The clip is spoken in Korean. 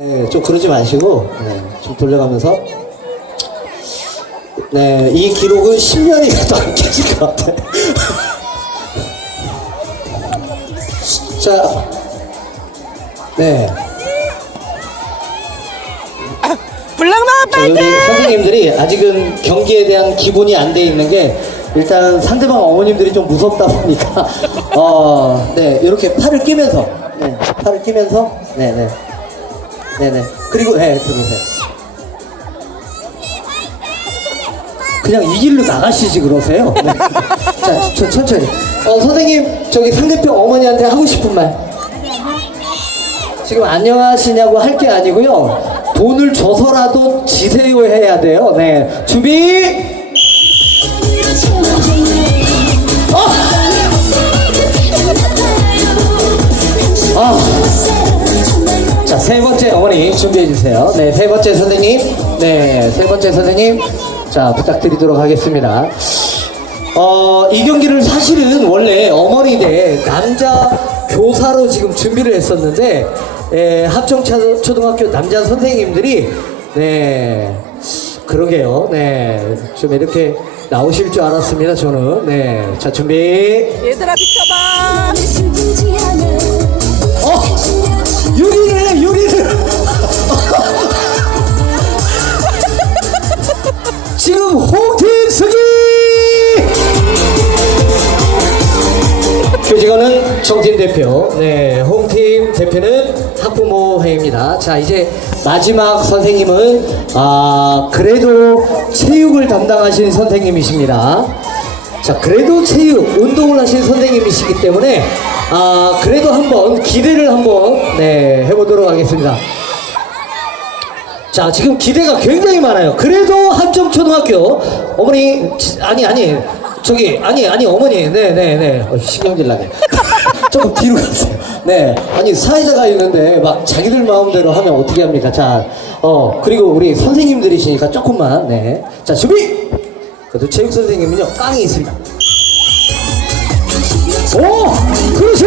네, 좀 그러지 마시고 네, 좀 돌려가면서 네, 이 기록은 10년이 돼도 안 깨질 것 같아요. 자, 네. 블랑마 자, 여기 파이팅! 선생님들이 아직은 경기에 대한 기본이 안 돼 있는 게 일단 상대방 어머님들이 좀 무섭다 보니까 어, 네, 이렇게 팔을 끼면서 네, 팔을 끼면서 네, 네. 네, 네. 그리고 네, 들으세요. 그냥 이 길로 나가시지 그러세요. 네. 자, 저, 천천히. 어, 선생님, 저기 상대편 어머니한테 하고 싶은 말. 지금 안녕하시냐고 할 게 아니고요. 돈을 줘서라도 지세요 해야 돼요. 네. 준비! 세 번째 어머니 준비해 주세요. 네, 세 번째 선생님. 네, 세 번째 선생님. 자, 부탁드리도록 하겠습니다. 어, 이 경기를 사실은 원래 어머니 대 남자 교사로 지금 준비를 했었는데, 예, 합정초등학교 남자 선생님들이, 네, 그러게요. 네, 좀 이렇게 나오실 줄 알았습니다, 저는. 네, 자, 준비. 얘들아 비켜봐 홍팀 승리! 교직원은 정팀 대표, 네, 홍팀 대표는 학부모 회입니다. 자, 이제 마지막 선생님은, 아, 그래도 체육을 담당하신 선생님이십니다. 자, 그래도 체육, 운동을 하신 선생님이시기 때문에, 아, 그래도 한번 기대를 한번, 네, 해보도록 하겠습니다. 자, 지금 기대가 굉장히 많아요. 그래도 함정초등학교, 어머니, 지- 아니, 아니, 저기, 아니, 아니, 어머니, 네, 네, 네. 어, 신경질 나네. 조금 뒤로 가세요. 네. 아니, 사회자가 있는데, 막 자기들 마음대로 하면 어떻게 합니까? 자, 어, 그리고 우리 선생님들이시니까 조금만, 네. 자, 준비! 그래도 체육 선생님은요, 깡이 있습니다. 오! 그렇지!